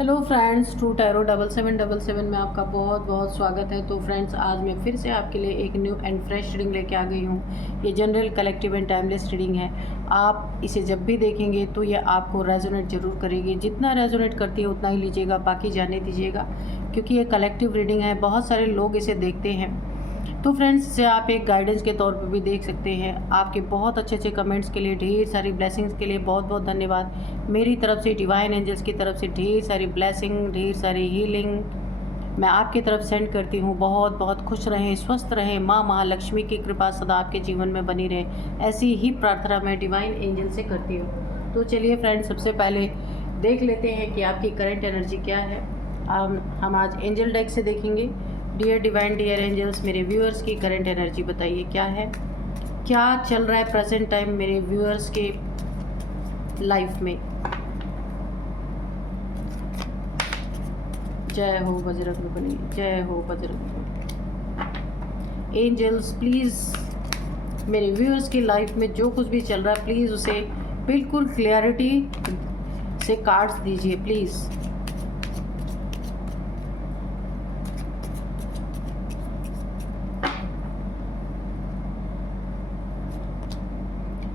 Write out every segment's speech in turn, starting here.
Hello friends, true tarot 7777 में आपका बहुत बहुत स्वागत है। तो फ्रेंड्स, आज मैं फिर से आपके लिए एक न्यू एंड फ्रेश रीडिंग लेके आ गई हूँ। ये general, collective and timeless reading है। आप इसे जब भी देखेंगे तो ये आपको रेजोनेट ज़रूर करेगी। जितना रेजोनेट करती है उतना ही लीजिएगा, बाकी जाने दीजिएगा, क्योंकि ये कलेक्टिव रीडिंग है। बहुत सारे लोग इसे देखते हैं। तो फ्रेंड्स, इसे आप एक गाइडेंस के तौर पर भी देख सकते हैं। आपके बहुत अच्छे अच्छे कमेंट्स के लिए, ढेर सारी ब्लेसिंग्स के लिए बहुत बहुत धन्यवाद। मेरी तरफ से, डिवाइन एंजल्स की तरफ से ढेर सारी ब्लेसिंग, ढेर सारी हीलिंग मैं आपकी तरफ सेंड करती हूँ। बहुत बहुत खुश रहें, स्वस्थ रहें, माँ महालक्ष्मी की कृपा सदा आपके जीवन में बनी रहे, ऐसी ही प्रार्थना मैं डिवाइन एंजल से करती हूँ। तो चलिए फ्रेंड्स, सबसे पहले देख लेते हैं कि आपकी करंट एनर्जी क्या है। हम आज एंजल डेक से देखेंगे। डियर डिवाइन, डियर एंजल्स, मेरे व्यूअर्स की करंट एनर्जी बताइए क्या है, क्या चल रहा है प्रेजेंट टाइम मेरे व्यूअर्स के लाइफ में। जय हो बजरंगबली, जय हो बजरंगबली। एंजल्स प्लीज़ मेरे व्यूअर्स की लाइफ में जो कुछ भी चल रहा है, प्लीज़ उसे बिल्कुल क्लियरिटी से कार्ड्स दीजिए please.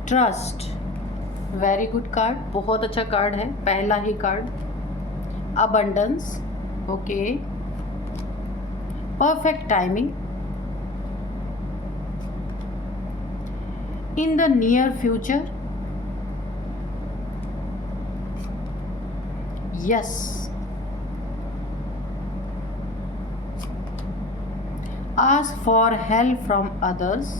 Trust, very good card, बहुत अच्छा कार्ड है, पहला ही card. Abundance, okay. Perfect timing, in the near future, yes. Ask for help from others,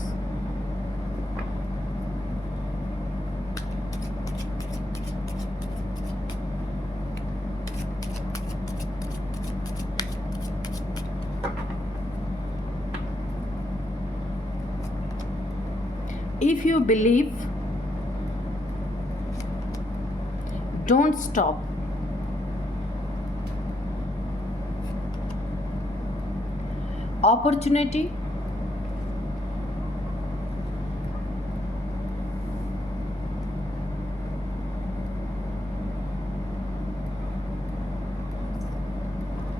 if you believe, don't stop. Opportunity,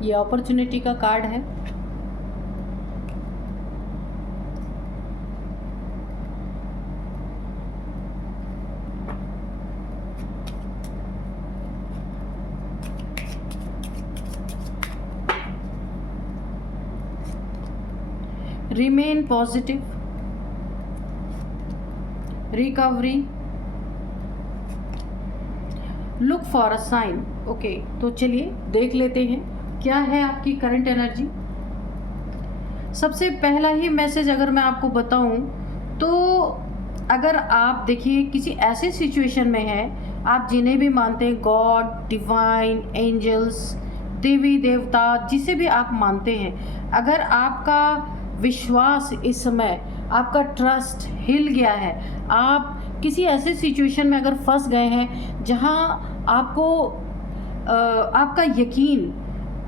ये अपॉर्चुनिटी का कार्ड है। Remain positive, recovery, look for a sign. Okay, तो चलिए देख लेते हैं क्या है आपकी करंट एनर्जी। सबसे पहला ही मैसेज अगर मैं आपको बताऊं तो अगर आप देखिए किसी ऐसे सिचुएशन में है, आप जिन्हें भी मानते हैं, गॉड, डिवाइन, एंजल्स, देवी देवता, जिसे भी आप मानते हैं, अगर आपका विश्वास इस समय, आपका ट्रस्ट हिल गया है, आप किसी ऐसे सिचुएशन में अगर फंस गए हैं जहां आपको आपका यकीन,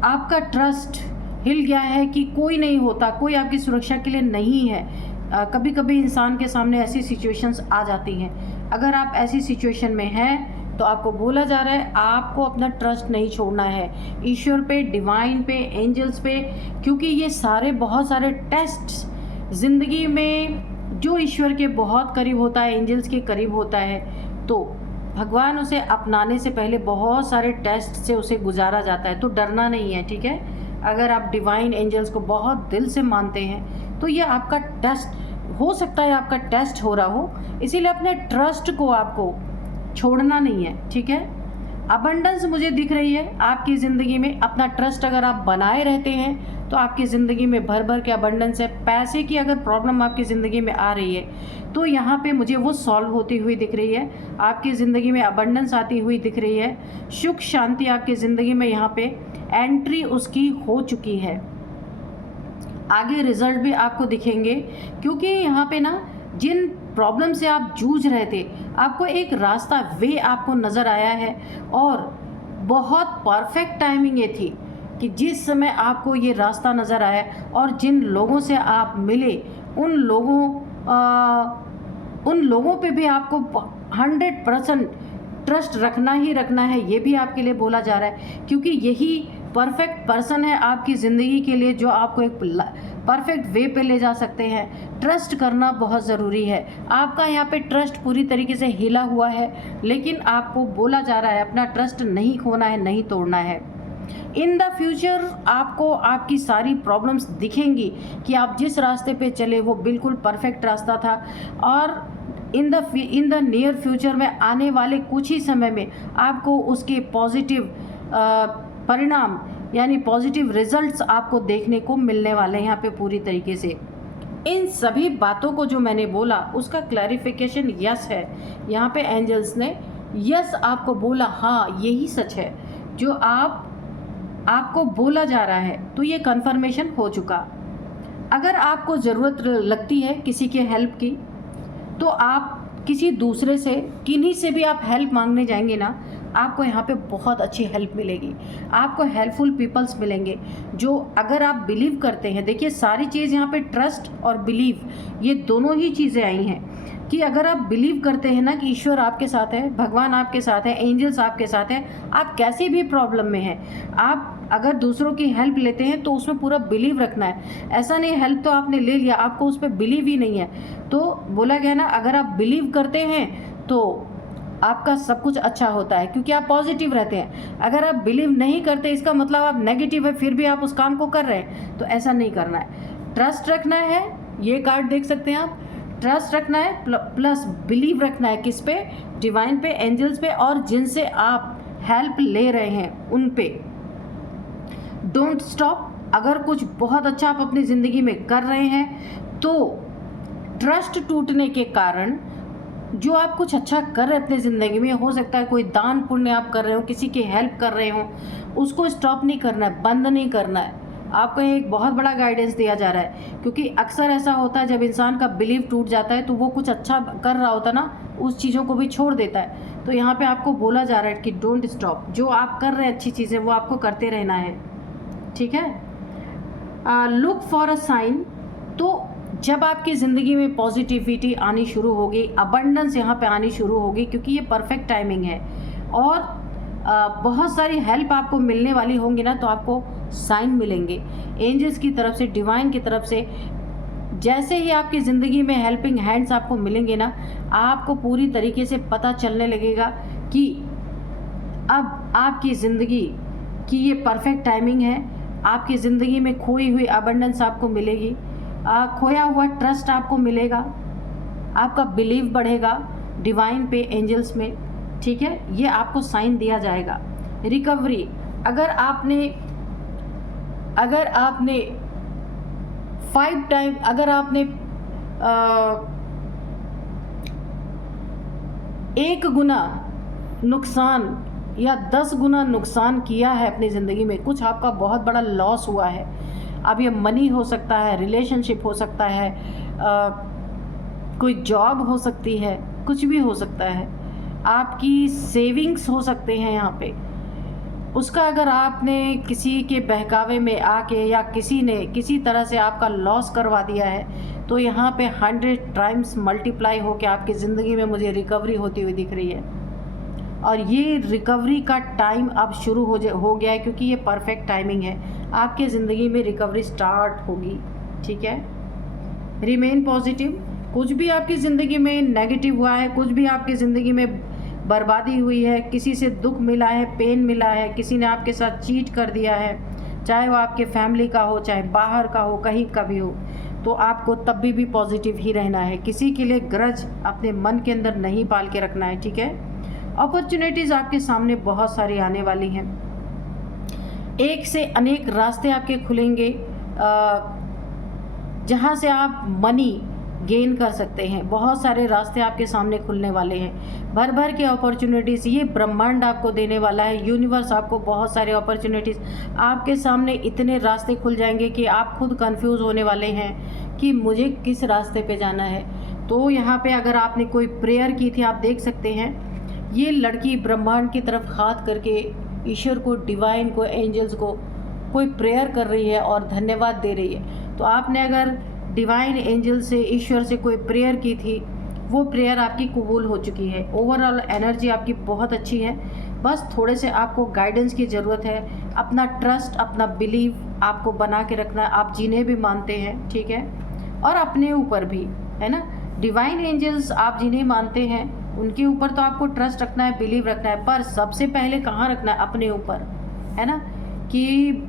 आपका ट्रस्ट हिल गया है कि कोई नहीं होता, कोई आपकी सुरक्षा के लिए नहीं है। कभी कभी इंसान के सामने ऐसी सिचुएशंस आ जाती हैं। अगर आप ऐसी सिचुएशन में हैं तो आपको बोला जा रहा है आपको अपना ट्रस्ट नहीं छोड़ना है ईश्वर पे, डिवाइन पे, एंजल्स पे, क्योंकि ये सारे बहुत सारे टेस्ट ज़िंदगी में जो ईश्वर के बहुत करीब होता है, एंजल्स के करीब होता है, तो भगवान उसे अपनाने से पहले बहुत सारे टेस्ट से उसे गुजारा जाता है। तो डरना नहीं है, ठीक है। अगर आप डिवाइन एंजल्स को बहुत दिल से मानते हैं तो ये आपका टेस्ट हो सकता है, आपका टेस्ट हो रहा हो, इसीलिए अपने ट्रस्ट को आपको छोड़ना नहीं है, ठीक है। अबंडेंस मुझे दिख रही है आपकी ज़िंदगी में। अपना ट्रस्ट अगर आप बनाए रहते हैं तो आपकी ज़िंदगी में भर भर के अबंडेंस है। पैसे की अगर प्रॉब्लम आपकी ज़िंदगी में आ रही है तो यहाँ पे मुझे वो सॉल्व होती हुई दिख रही है। आपकी ज़िंदगी में अबंडेंस आती हुई दिख रही है। सुख शांति आपकी ज़िंदगी में यहाँ पे एंट्री उसकी हो चुकी है। आगे रिजल्ट भी आपको दिखेंगे, क्योंकि यहाँ पे ना जिन प्रॉब्लम से आप जूझ रहे थे, आपको एक रास्ता, वे आपको नज़र आया है। और बहुत परफेक्ट टाइमिंग ये थी कि जिस समय आपको ये रास्ता नज़र आया और जिन लोगों से आप मिले, उन लोगों पे भी आपको 100% ट्रस्ट रखना ही रखना है, ये भी आपके लिए बोला जा रहा है, क्योंकि यही परफेक्ट पर्सन है आपकी ज़िंदगी के लिए जो आपको एक परफेक्ट वे पे ले जा सकते हैं। ट्रस्ट करना बहुत ज़रूरी है। आपका यहाँ पे ट्रस्ट पूरी तरीके से हिला हुआ है, लेकिन आपको बोला जा रहा है अपना ट्रस्ट नहीं खोना है, नहीं तोड़ना है। इन द फ्यूचर आपको आपकी सारी प्रॉब्लम्स दिखेंगी कि आप जिस रास्ते पे चले वो बिल्कुल परफेक्ट रास्ता था, और इन द नियर फ्यूचर में आने वाले कुछ ही समय में आपको उसके पॉजिटिव परिणाम यानी पॉजिटिव रिजल्ट्स आपको देखने को मिलने वाले हैं यहाँ पे पूरी तरीके से। इन सभी बातों को जो मैंने बोला उसका क्लैरिफिकेशन यस है। यहाँ पे एंजल्स ने यस आपको बोला, हाँ यही सच है जो आपको बोला जा रहा है, तो ये कन्फर्मेशन हो चुका। अगर आपको ज़रूरत लगती है किसी के हेल्प की, तो आप किसी दूसरे से, किन्हीं से भी आप हेल्प मांगने जाएंगे ना, आपको यहाँ पे बहुत अच्छी हेल्प मिलेगी। आपको हेल्पफुल पीपल्स मिलेंगे जो, अगर आप बिलीव करते हैं, देखिए सारी चीज़ यहाँ पे ट्रस्ट और बिलीव, ये दोनों ही चीज़ें आई हैं कि अगर आप बिलीव करते हैं ना कि ईश्वर आपके साथ है, भगवान आपके साथ है, एंजल्स आपके साथ है, आप कैसी भी प्रॉब्लम में हैं, आप अगर दूसरों की हेल्प लेते हैं तो उसमें पूरा बिलीव रखना है। ऐसा नहीं हेल्प तो आपने ले लिया, आपको उस पर बिलीव ही नहीं है। तो बोला गया ना, अगर आप बिलीव करते हैं तो आपका सब कुछ अच्छा होता है, क्योंकि आप पॉजिटिव रहते हैं। अगर आप बिलीव नहीं करते, इसका मतलब आप नेगेटिव है, फिर भी आप उस काम को कर रहे हैं, तो ऐसा नहीं करना है। ट्रस्ट रखना है, ये कार्ड देख सकते हैं आप, ट्रस्ट रखना है प्लस बिलीव रखना है, किस पे? डिवाइन पे, एंजल्स पे, और जिनसे आप हेल्प ले रहे हैं उन पे। Don't stop. अगर कुछ बहुत अच्छा आप अपनी ज़िंदगी में कर रहे हैं तो ट्रस्ट टूटने के कारण जो आप कुछ अच्छा कर रहे हैं अपनी ज़िंदगी में, हो सकता है कोई दान पुण्य आप कर रहे हो, किसी की हेल्प कर रहे हो, उसको स्टॉप नहीं करना है, बंद नहीं करना है। आपको एक बहुत बड़ा गाइडेंस दिया जा रहा है, क्योंकि अक्सर ऐसा होता है जब इंसान का बिलीव टूट जाता है तो वो कुछ अच्छा कर रहा होता है ना, उस चीज़ों को भी छोड़ देता है। तो यहाँ पे आपको बोला जा रहा है कि डोंट स्टॉप, जो आप कर रहे हैं अच्छी चीज़ें वो आपको करते रहना है, ठीक है। Look for a sign. तो जब आपकी ज़िंदगी में पॉजिटिविटी आनी शुरू होगी, अबंडेंस यहाँ पे आनी शुरू होगी, क्योंकि ये परफेक्ट टाइमिंग है, और बहुत सारी हेल्प आपको मिलने वाली होंगी ना, तो आपको साइन मिलेंगे एंजल्स की तरफ से, डिवाइन की तरफ से। जैसे ही आपकी ज़िंदगी में हेल्पिंग हैंड्स आपको मिलेंगे ना, आपको पूरी तरीके से पता चलने लगेगा कि अब आपकी ज़िंदगी की ये परफेक्ट टाइमिंग है। आपकी ज़िंदगी में खोई हुई अबंडेंस आपको मिलेगी, खोया हुआ ट्रस्ट आपको मिलेगा, आपका बिलीव बढ़ेगा डिवाइन पे, एंजल्स में, ठीक है। ये आपको साइन दिया जाएगा। रिकवरी। अगर आपने 5 टाइम, अगर आपने 1 गुना नुकसान या 10 गुना नुकसान किया है अपनी ज़िंदगी में, कुछ आपका बहुत बड़ा लॉस हुआ है, अब ये मनी हो सकता है, रिलेशनशिप हो सकता है, कोई जॉब हो सकती है, कुछ भी हो सकता है, आपकी सेविंग्स हो सकते हैं यहाँ पे, उसका अगर आपने किसी के बहकावे में आके या किसी ने किसी तरह से आपका लॉस करवा दिया है, तो यहाँ पे 100 टाइम्स मल्टीप्लाई होकर आपकी ज़िंदगी में मुझे रिकवरी होती हुई दिख रही है। और ये रिकवरी का टाइम अब शुरू हो गया है, क्योंकि ये परफेक्ट टाइमिंग है, आपके ज़िंदगी में रिकवरी स्टार्ट होगी, ठीक है। Remain positive. कुछ भी आपकी ज़िंदगी में नेगेटिव हुआ है, कुछ भी आपकी ज़िंदगी में बर्बादी हुई है, किसी से दुख मिला है, पेन मिला है, किसी ने आपके साथ चीट कर दिया है, चाहे वो आपके फैमिली का हो, चाहे बाहर का हो, कहीं का भी हो, तो आपको तब भी पॉजिटिव ही रहना है। किसी के लिए ग्रज अपने मन के अंदर नहीं पाल के रखना है, ठीक है। अपॉर्चुनिटीज़ आपके सामने बहुत सारी आने वाली हैं, एक से अनेक रास्ते आपके खुलेंगे जहाँ से आप मनी गेन कर सकते हैं। बहुत सारे रास्ते आपके सामने खुलने वाले हैं, भर भर के अपॉर्चुनिटीज़ ये ब्रह्मांड आपको देने वाला है। यूनिवर्स आपको बहुत सारे अपॉर्चुनिटीज़, आपके सामने इतने रास्ते खुल जाएंगे कि आप खुद कंफ्यूज होने वाले हैं कि मुझे किस रास्ते पे जाना है। तो यहाँ पे अगर आपने कोई प्रेयर की थी, आप देख सकते हैं ये लड़की ब्रह्मांड की तरफ हाथ करके ईश्वर को, डिवाइन को, एंजल्स को कोई प्रेयर कर रही है और धन्यवाद दे रही है। तो आपने अगर डिवाइन एंजल से, ईश्वर से कोई प्रेयर की थी वो प्रेयर आपकी कबूल हो चुकी है। ओवरऑल एनर्जी आपकी बहुत अच्छी है, बस थोड़े से आपको गाइडेंस की ज़रूरत है। अपना ट्रस्ट, अपना बिलीव आपको बना के रखना है। आप जिन्हें भी मानते हैं, ठीक है, और अपने ऊपर भी, है ना, डिवाइन एंजल्स आप जिन्हें मानते हैं उनके ऊपर तो आपको ट्रस्ट रखना है, बिलीव रखना है, पर सबसे पहले कहाँ रखना है? अपने ऊपर, है ना, कि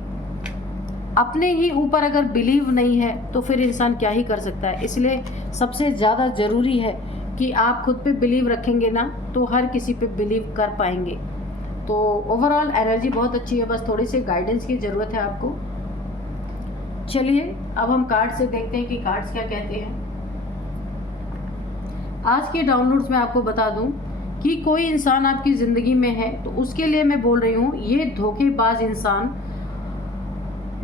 अपने ही ऊपर अगर बिलीव नहीं है तो फिर इंसान क्या ही कर सकता है। इसलिए सबसे ज़्यादा ज़रूरी है कि आप खुद पे बिलीव रखेंगे ना तो हर किसी पे बिलीव कर पाएंगे। तो ओवरऑल एनर्जी बहुत अच्छी है, बस थोड़ी सी गाइडेंस की ज़रूरत है आपको। चलिए अब हम कार्ड से देखते हैं कि कार्ड्स क्या कहते हैं। आज के डाउनलोड्स में आपको बता दूं कि कोई इंसान आपकी ज़िंदगी में है तो उसके लिए मैं बोल रही हूँ, ये धोखेबाज इंसान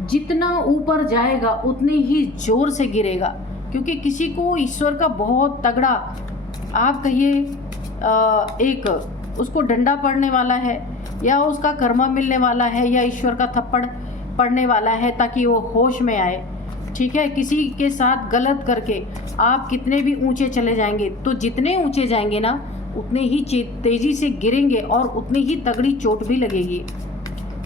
जितना ऊपर जाएगा उतनी ही ज़ोर से गिरेगा, क्योंकि किसी को ईश्वर का बहुत तगड़ा, आप कहिए एक उसको डंडा पड़ने वाला है, या उसका कर्मा मिलने वाला है, या ईश्वर का थप्पड़ पड़ने वाला है ताकि वो होश में आए, ठीक है। किसी के साथ गलत करके आप कितने भी ऊंचे चले जाएंगे, तो जितने ऊंचे जाएंगे ना उतने ही तेज़ी से गिरेंगे और उतनी ही तगड़ी चोट भी लगेगी।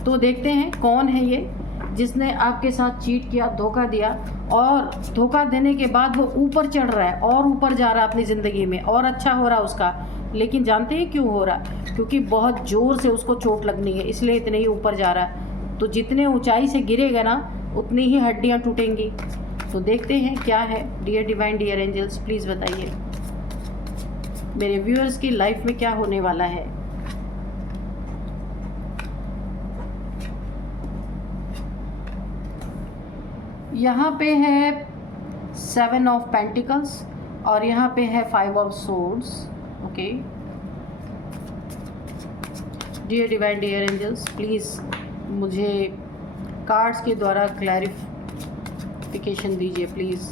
तो देखते हैं कौन है ये जिसने आपके साथ चीट किया, धोखा दिया, और धोखा देने के बाद वो ऊपर चढ़ रहा है और ऊपर जा रहा है अपनी ज़िंदगी में, और अच्छा हो रहा है उसका। लेकिन जानते हैं क्यों हो रहा? क्योंकि बहुत ज़ोर से उसको चोट लगनी है, इसलिए इतने ही ऊपर जा रहा है। तो जितने ऊंचाई से गिरेगा ना उतनी ही हड्डियां टूटेंगी। तो देखते हैं क्या है। Dear divine, dear angels, please बताइए मेरे व्यूअर्स की लाइफ में क्या होने वाला है। यहाँ पे है 7 ऑफ पेंटिकल्स और यहाँ पे है 5 of swords. Okay dear divine, dear angels, please मुझे कार्ड्स के द्वारा क्लैरिफिकेशन दीजिए please.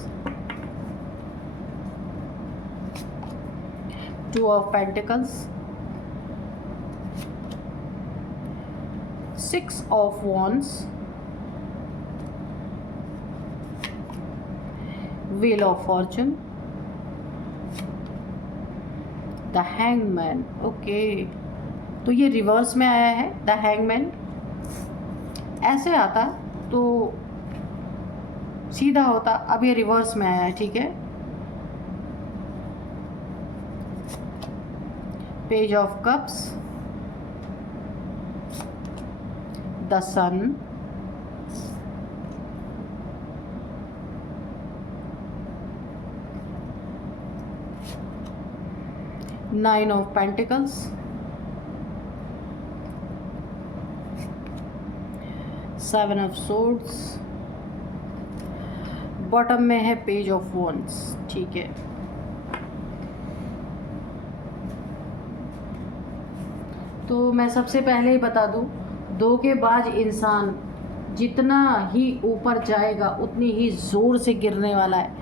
2 of pentacles, 6 of wands, wheel of fortune, the hangman. Okay, तो ये रिवर्स में आया है। द हैंगमैन ऐसे आता तो सीधा होता, अब ये रिवर्स में आया है, ठीक है। Page of cups, the sun, nine of pentacles, seven of swords, bottom में है पेज ऑफ वॉन्ड्स, ठीक है। तो मैं सबसे पहले ही बता दूं, धोखेबाज इंसान जितना ही ऊपर जाएगा उतनी ही ज़ोर से गिरने वाला है।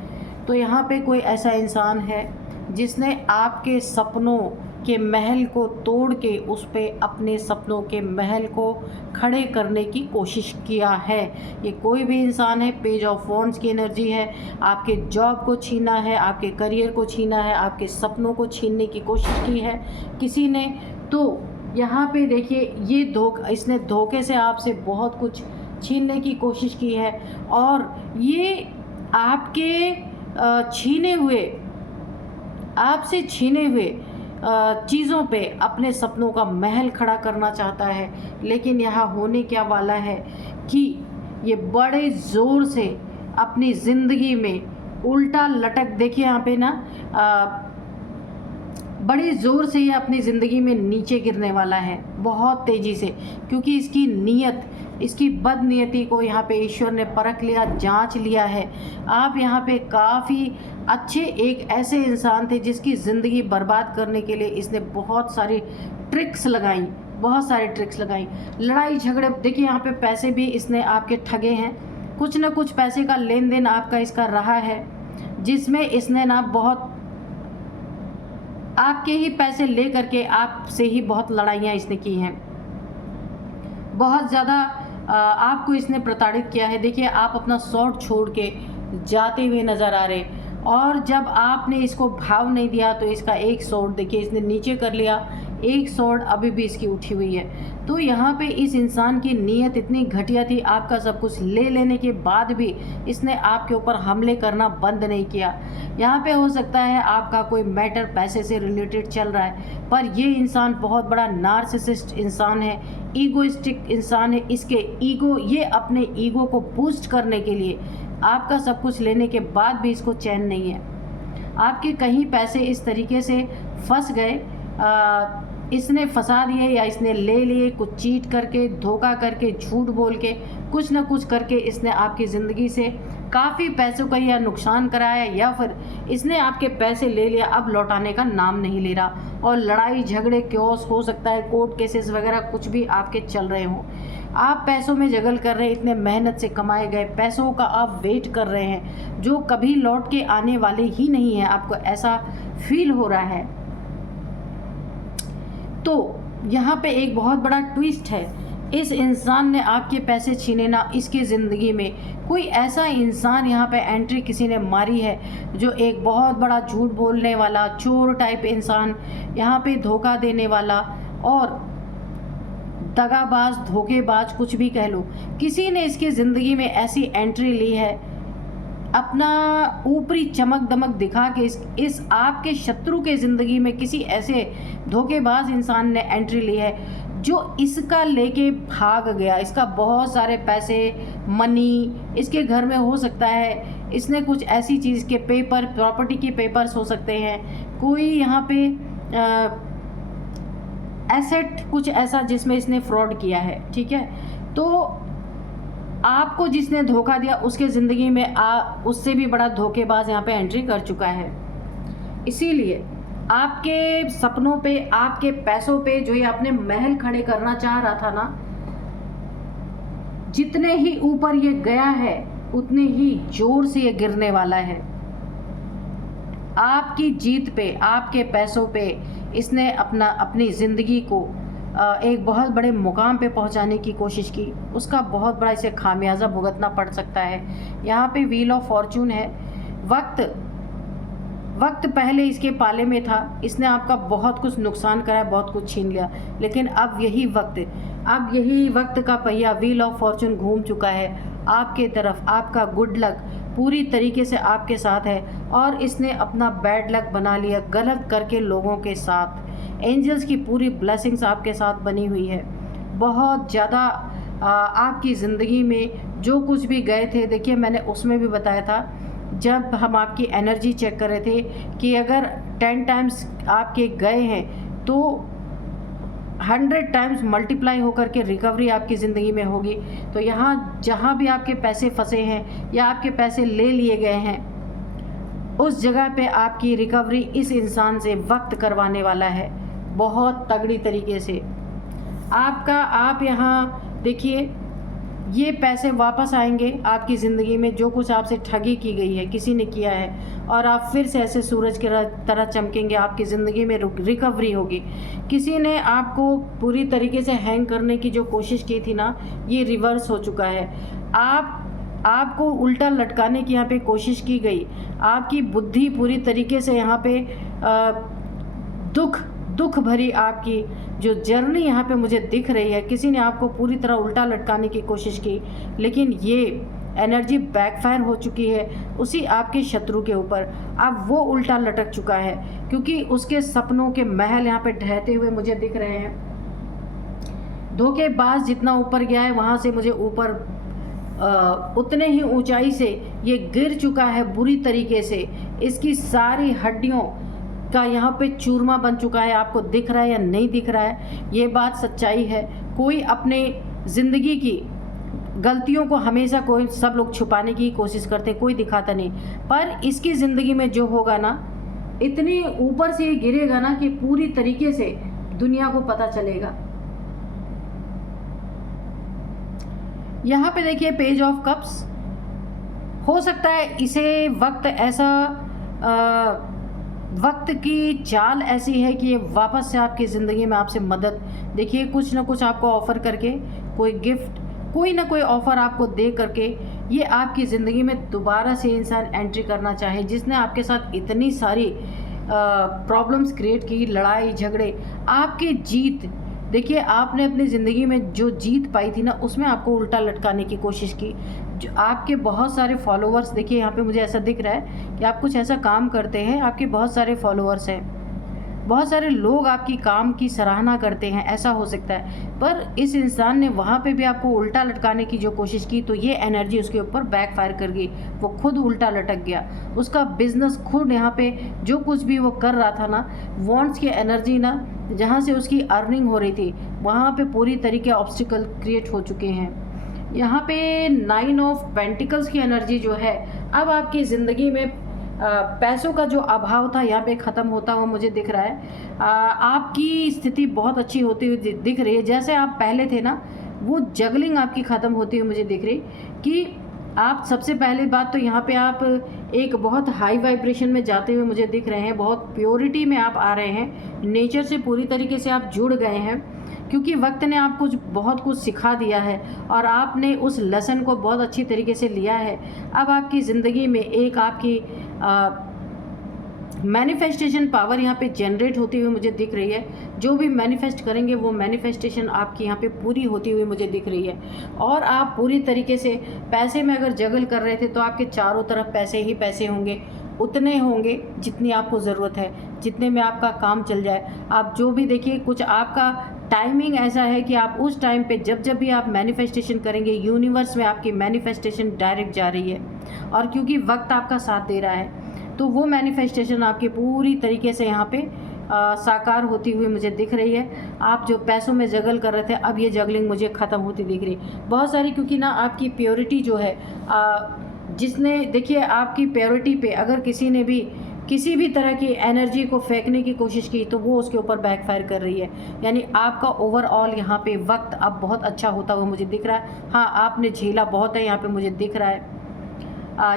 तो यहाँ पे कोई ऐसा इंसान है जिसने आपके सपनों के महल को तोड़ के उस पे अपने सपनों के महल को खड़े करने की कोशिश किया है। ये कोई भी इंसान है। पेज ऑफ वॉन्ड्स की एनर्जी है। आपके जॉब को छीना है, आपके करियर को छीना है, आपके सपनों को छीनने की कोशिश की है किसी ने। तो यहाँ पे देखिए, ये इसने धोखे से आपसे बहुत कुछ छीनने की कोशिश की है, और ये आपसे छीने हुए चीज़ों पे अपने सपनों का महल खड़ा करना चाहता है। लेकिन यहाँ होने क्या वाला है कि ये बड़े ज़ोर से अपनी ज़िंदगी में उल्टा लटक, देखिए यहाँ पे ना बड़ी ज़ोर से ये अपनी ज़िंदगी में नीचे गिरने वाला है बहुत तेज़ी से, क्योंकि इसकी नीयत, इसकी बदनीयती को यहाँ पे ईश्वर ने परख लिया, जांच लिया है। आप यहाँ पे काफ़ी अच्छे एक ऐसे इंसान थे जिसकी ज़िंदगी बर्बाद करने के लिए इसने बहुत सारी ट्रिक्स लगाई, लड़ाई झगड़े। देखिए यहाँ पे पैसे भी इसने आपके ठगे हैं, कुछ ना कुछ पैसे का लेन देन आपका इसका रहा है, जिसमें इसने ना बहुत आपके ही पैसे ले करके आपसे ही बहुत लड़ाइयाँ इसने की हैं, बहुत ज़्यादा आपको इसने प्रताड़ित किया है। देखिए आप अपना शॉर्ट छोड़ के जाते हुए नज़र आ रहे, और जब आपने इसको भाव नहीं दिया तो इसका एक स्वॉर्ड देखिए इसने नीचे कर लिया, एक स्वॉर्ड अभी भी इसकी उठी हुई है। तो यहाँ पे इस इंसान की नीयत इतनी घटिया थी, आपका सब कुछ ले लेने के बाद भी इसने आपके ऊपर हमले करना बंद नहीं किया। यहाँ पे हो सकता है आपका कोई मैटर पैसे से रिलेटेड चल रहा है, पर ये इंसान बहुत बड़ा नार्सिसिस्ट इंसान है, ईगोइस्टिक इंसान है। इसके ईगो, ये अपने ईगो को बूस्ट करने के लिए आपका सब कुछ लेने के बाद भी इसको चैन नहीं है। आपके कहीं पैसे इस तरीके से फंस गए, इसने फंसा दिए या इसने ले लिए, कुछ चीट करके, धोखा करके, झूठ बोल के, कुछ ना कुछ करके इसने आपकी ज़िंदगी से काफ़ी पैसों का या नुकसान कराया, या फिर इसने आपके पैसे ले लिया, अब लौटाने का नाम नहीं ले रहा। और लड़ाई झगड़े क्योस हो सकता है, कोर्ट केसेस वगैरह कुछ भी आपके चल रहे हों। आप पैसों में जगल कर रहे हैं, इतने मेहनत से कमाए गए पैसों का आप वेट कर रहे हैं जो कभी लौट के आने वाले ही नहीं है, आपको ऐसा फील हो रहा है। तो यहाँ पे एक बहुत बड़ा ट्विस्ट है, इस इंसान ने आपके पैसे छीने ना, इसकी ज़िंदगी में कोई ऐसा इंसान यहाँ पे एंट्री किसी ने मारी है जो एक बहुत बड़ा झूठ बोलने वाला, चोर टाइप इंसान, यहाँ पे धोखा देने वाला और दगाबाज, धोखेबाज, कुछ भी कह लो, किसी ने इसकी ज़िंदगी में ऐसी एंट्री ली है, अपना ऊपरी चमक दमक दिखा के इस आपके शत्रु के ज़िंदगी में किसी ऐसे धोखेबाज इंसान ने एंट्री ली है जो इसका लेके भाग गया। इसका बहुत सारे पैसे, मनी इसके घर में हो सकता है, इसने कुछ ऐसी चीज़ के पेपर, प्रॉपर्टी के पेपर्स हो सकते हैं, कोई यहाँ पे एसेट कुछ ऐसा जिसमें इसने फ्रॉड किया है, ठीक है। तो आपको जिसने धोखा दिया उसके ज़िंदगी में उससे भी बड़ा धोखेबाज यहाँ पे एंट्री कर चुका है। इसीलिए आपके सपनों पे, आपके पैसों पे जो ये अपने महल खड़े करना चाह रहा था ना, जितने ही ऊपर ये गया है उतने ही जोर से ये गिरने वाला है। आपकी जीत पे, आपके पैसों पे इसने अपनी ज़िंदगी को एक बहुत बड़े मुकाम पे पहुंचाने की कोशिश की, उसका बहुत बड़ा इसे खामियाजा भुगतना पड़ सकता है। यहाँ पे व्हील ऑफ फॉर्चून है। वक्त पहले इसके पाले में था, इसने आपका बहुत कुछ नुकसान करा, बहुत कुछ छीन लिया, लेकिन अब यही वक्त का पहिया व्हील ऑफ फॉर्चून घूम चुका है आपके तरफ। आपका गुड लक पूरी तरीके से आपके साथ है और इसने अपना बैड लक बना लिया गलत करके लोगों के साथ। एंजल्स की पूरी ब्लेसिंग्स आपके साथ बनी हुई है। बहुत ज़्यादा आपकी ज़िंदगी में जो कुछ भी गए थे, देखिए मैंने उसमें भी बताया था जब हम आपकी एनर्जी चेक कर रहे थे कि अगर 10 टाइम्स आपके गए हैं तो 100 टाइम्स मल्टीप्लाई होकर के रिकवरी आपकी ज़िंदगी में होगी। तो यहाँ जहाँ भी आपके पैसे फंसे हैं या आपके पैसे ले लिए गए हैं, उस जगह पे आपकी रिकवरी इस इंसान से वक्त करवाने वाला है बहुत तगड़ी तरीके से। आप यहाँ देखिए, ये पैसे वापस आएंगे आपकी ज़िंदगी में। जो कुछ आपसे ठगी की गई है, किसी ने किया है, और आप फिर से ऐसे सूरज की तरह चमकेंगे, आपकी ज़िंदगी में रिकवरी होगी। किसी ने आपको पूरी तरीके से हैंग करने की जो कोशिश की थी ना, ये रिवर्स हो चुका है। आपको उल्टा लटकाने की यहाँ पे कोशिश की गई। आपकी बुद्धि पूरी तरीके से यहाँ पे दुख भरी आपकी जो जर्नी यहाँ पे मुझे दिख रही है, किसी ने आपको पूरी तरह उल्टा लटकाने की कोशिश की, लेकिन ये एनर्जी बैकफायर हो चुकी है उसी आपके शत्रु के ऊपर। अब वो उल्टा लटक चुका है क्योंकि उसके सपनों के महल यहाँ पे ढहते हुए मुझे दिख रहे हैं। धोखेबाज जितना ऊपर गया है, वहाँ से मुझे ऊपर उतने ही ऊंचाई से ये गिर चुका है बुरी तरीके से। इसकी सारी हड्डियों का यहाँ पे चूरमा बन चुका है। आपको दिख रहा है या नहीं दिख रहा है, ये बात सच्चाई है। कोई अपने ज़िंदगी की गलतियों को हमेशा सब लोग छुपाने की कोशिश करते, कोई दिखाता नहीं, पर इसकी ज़िंदगी में जो होगा ना, इतनी ऊपर से गिरेगा ना कि पूरी तरीके से दुनिया को पता चलेगा। यहाँ पे देखिए पेज ऑफ कप्स। हो सकता है इसे वक्त की चाल ऐसी है कि ये वापस से आपकी ज़िंदगी में आपसे मदद, देखिए कुछ ना कुछ आपको ऑफ़र करके, कोई गिफ्ट, कोई ना कोई ऑफ़र आपको दे करके ये आपकी ज़िंदगी में दोबारा से इंसान एंट्री करना चाहे, जिसने आपके साथ इतनी सारी प्रॉब्लम्स क्रिएट की, लड़ाई झगड़े, आपकी जीत, देखिए आपने अपनी ज़िंदगी में जो जीत पाई थी ना, उसमें आपको उल्टा लटकाने की कोशिश की। जो आपके बहुत सारे फॉलोअर्स, देखिए यहाँ पे मुझे ऐसा दिख रहा है कि आप कुछ ऐसा काम करते हैं, आपके बहुत सारे फॉलोअर्स हैं, बहुत सारे लोग आपकी काम की सराहना करते हैं, ऐसा हो सकता है। पर इस इंसान ने वहाँ पे भी आपको उल्टा लटकाने की जो कोशिश की, तो ये एनर्जी उसके ऊपर बैकफायर कर गई, वो खुद उल्टा लटक गया। उसका बिजनेस खुद यहाँ पे जो कुछ भी वो कर रहा था ना, वॉन्ट्स की एनर्जी ना, जहाँ से उसकी अर्निंग हो रही थी, वहाँ पे पूरी तरीके ऑब्स्टिकल क्रिएट हो चुके हैं। यहाँ पे 9 ऑफ पेंटिकल्स की एनर्जी जो है, अब आपकी ज़िंदगी में पैसों का जो अभाव था यहाँ पे ख़त्म होता हुआ मुझे दिख रहा है। आपकी स्थिति बहुत अच्छी होती हुई दिख रही है। जैसे आप पहले थे ना, वो जगलिंग आपकी ख़त्म होती हुई मुझे दिख रही कि आप, सबसे पहली बात तो यहाँ पे आप एक बहुत हाई वाइब्रेशन में जाते हुए मुझे दिख रहे हैं, बहुत प्योरिटी में आप आ रहे हैं, नेचर से पूरी तरीके से आप जुड़ गए हैं, क्योंकि वक्त ने आपको बहुत कुछ सिखा दिया है और आपने उस लेसन को बहुत अच्छी तरीके से लिया है। अब आपकी ज़िंदगी में एक आपकी मैनिफेस्टेशन पावर यहाँ पे जनरेट होती हुई मुझे दिख रही है। जो भी मैनिफेस्ट करेंगे वो मैनिफेस्टेशन आपकी यहाँ पे पूरी होती हुई मुझे दिख रही है। और आप पूरी तरीके से पैसे में अगर जगल कर रहे थे, तो आपके चारों तरफ पैसे ही पैसे होंगे, उतने होंगे जितनी आपको ज़रूरत है, जितने में आपका काम चल जाए। आप जो भी देखिए, कुछ आपका टाइमिंग ऐसा है कि आप उस टाइम पे जब भी आप मैनिफेस्टेशन करेंगे, यूनिवर्स में आपकी मैनिफेस्टेशन डायरेक्ट जा रही है। और क्योंकि वक्त आपका साथ दे रहा है, तो वो मैनिफेस्टेशन आपकी पूरी तरीके से यहाँ पे साकार होती हुई मुझे दिख रही है। आप जो पैसों में जगल कर रहे थे, अब ये जगलिंग मुझे ख़त्म होती दिख रही है बहुत सारी, क्योंकि ना आपकी प्योरिटी जो है, जिसने, देखिए आपकी प्योरिटी पे अगर किसी ने भी किसी भी तरह की एनर्जी को फेंकने की कोशिश की, तो वो उसके ऊपर बैकफायर कर रही है। यानी आपका ओवरऑल यहाँ पे वक्त अब बहुत अच्छा होता हुआ मुझे दिख रहा है। हाँ, आपने झेला बहुत है यहाँ पे मुझे दिख रहा है।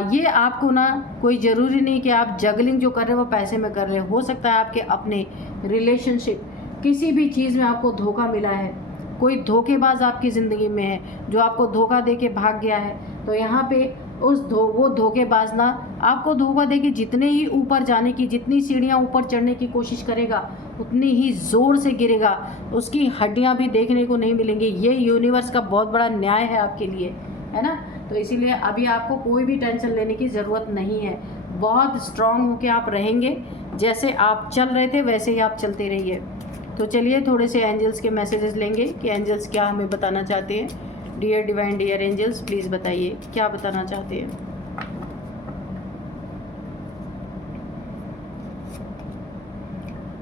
ये आपको ना, कोई ज़रूरी नहीं कि आप जगलिंग जो कर रहे हो वो पैसे में कर रहे हो। हो सकता है आपके अपने रिलेशनशिप, किसी भी चीज़ में आपको धोखा मिला है, कोई धोखेबाज आपकी ज़िंदगी में है जो आपको धोखा दे के भाग गया है। तो यहाँ पे वो धोखेबाज ना आपको धोखा दे के जितने ही ऊपर जाने की, जितनी सीढ़ियाँ ऊपर चढ़ने की कोशिश करेगा, उतनी ही ज़ोर से गिरेगा, उसकी हड्डियाँ भी देखने को नहीं मिलेंगी। ये यूनिवर्स का बहुत बड़ा न्याय है आपके लिए, है ना। तो इसीलिए अभी आपको कोई भी टेंशन लेने की ज़रूरत नहीं है। बहुत स्ट्रांग होकर आप रहेंगे, जैसे आप चल रहे थे वैसे ही आप चलते रहिए। तो चलिए थोड़े से एंजल्स के मैसेजेस लेंगे कि एंजल्स क्या हमें बताना चाहते हैं। Dear divine, dear angels, please बताइए क्या बताना चाहते हैं।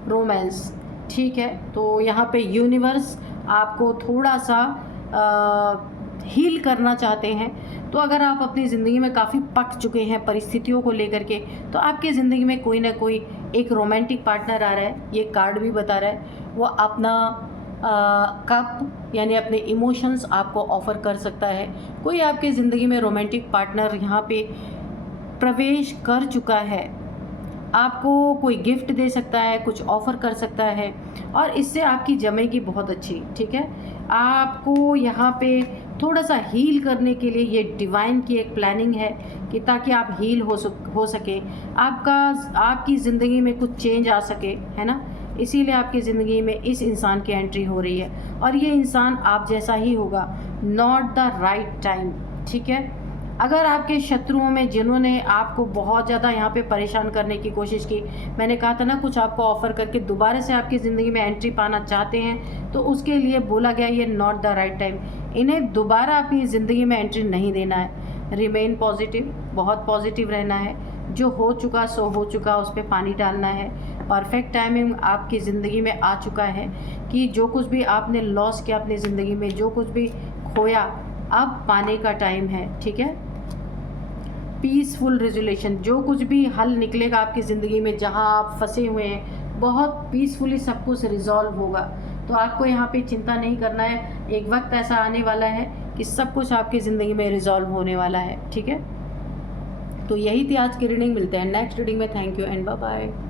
रोमांस, ठीक है। तो यहाँ पे यूनिवर्स आपको थोड़ा सा हील करना चाहते हैं। तो अगर आप अपनी ज़िंदगी में काफ़ी पक चुके हैं परिस्थितियों को लेकर के, तो आपकी ज़िंदगी में कोई ना कोई एक रोमांटिक पार्टनर आ रहा है। ये कार्ड भी बता रहा है वो अपना कप यानी अपने इमोशंस आपको ऑफ़र कर सकता है। कोई आपकी ज़िंदगी में रोमांटिक पार्टनर यहाँ पे प्रवेश कर चुका है, आपको कोई गिफ्ट दे सकता है, कुछ ऑफ़र कर सकता है, और इससे आपकी जमेगी बहुत अच्छी, ठीक है। आपको यहाँ पे थोड़ा सा हील करने के लिए ये डिवाइन की एक प्लानिंग है कि ताकि आप हील हो सके, आपकी ज़िंदगी में कुछ चेंज आ सके, है ना। इसीलिए आपकी ज़िंदगी में इस इंसान की एंट्री हो रही है, और ये इंसान आप जैसा ही होगा। नॉट द राइट टाइम, ठीक है। अगर आपके शत्रुओं में जिन्होंने आपको बहुत ज़्यादा यहाँ पे परेशान करने की कोशिश की, मैंने कहा था ना, कुछ आपको ऑफ़र करके दोबारा से आपकी ज़िंदगी में एंट्री पाना चाहते हैं, तो उसके लिए बोला गया ये नॉट द राइट टाइम। इन्हें दोबारा अपनी ज़िंदगी में एंट्री नहीं देना है। रिमेन पॉजिटिव, बहुत पॉजिटिव रहना है। जो हो चुका सो हो चुका, उस पर पानी डालना है। परफेक्ट टाइमिंग आपकी ज़िंदगी में आ चुका है कि जो कुछ भी आपने लॉस किया अपनी ज़िंदगी में, जो कुछ भी खोया, अब पाने का टाइम है, ठीक है। पीसफुल रेजोल्यूशन, जो कुछ भी हल निकलेगा आपकी ज़िंदगी में, जहां आप फंसे हुए हैं, बहुत पीसफुली सब कुछ रिजॉल्व होगा। तो आपको यहाँ पे चिंता नहीं करना है। एक वक्त ऐसा आने वाला है कि सब कुछ आपकी ज़िंदगी में रिजॉल्व होने वाला है, ठीक है। तो यही थी आज की रीडिंग। मिलते हैं नेक्स्ट रीडिंग में। Thank you and bye bye.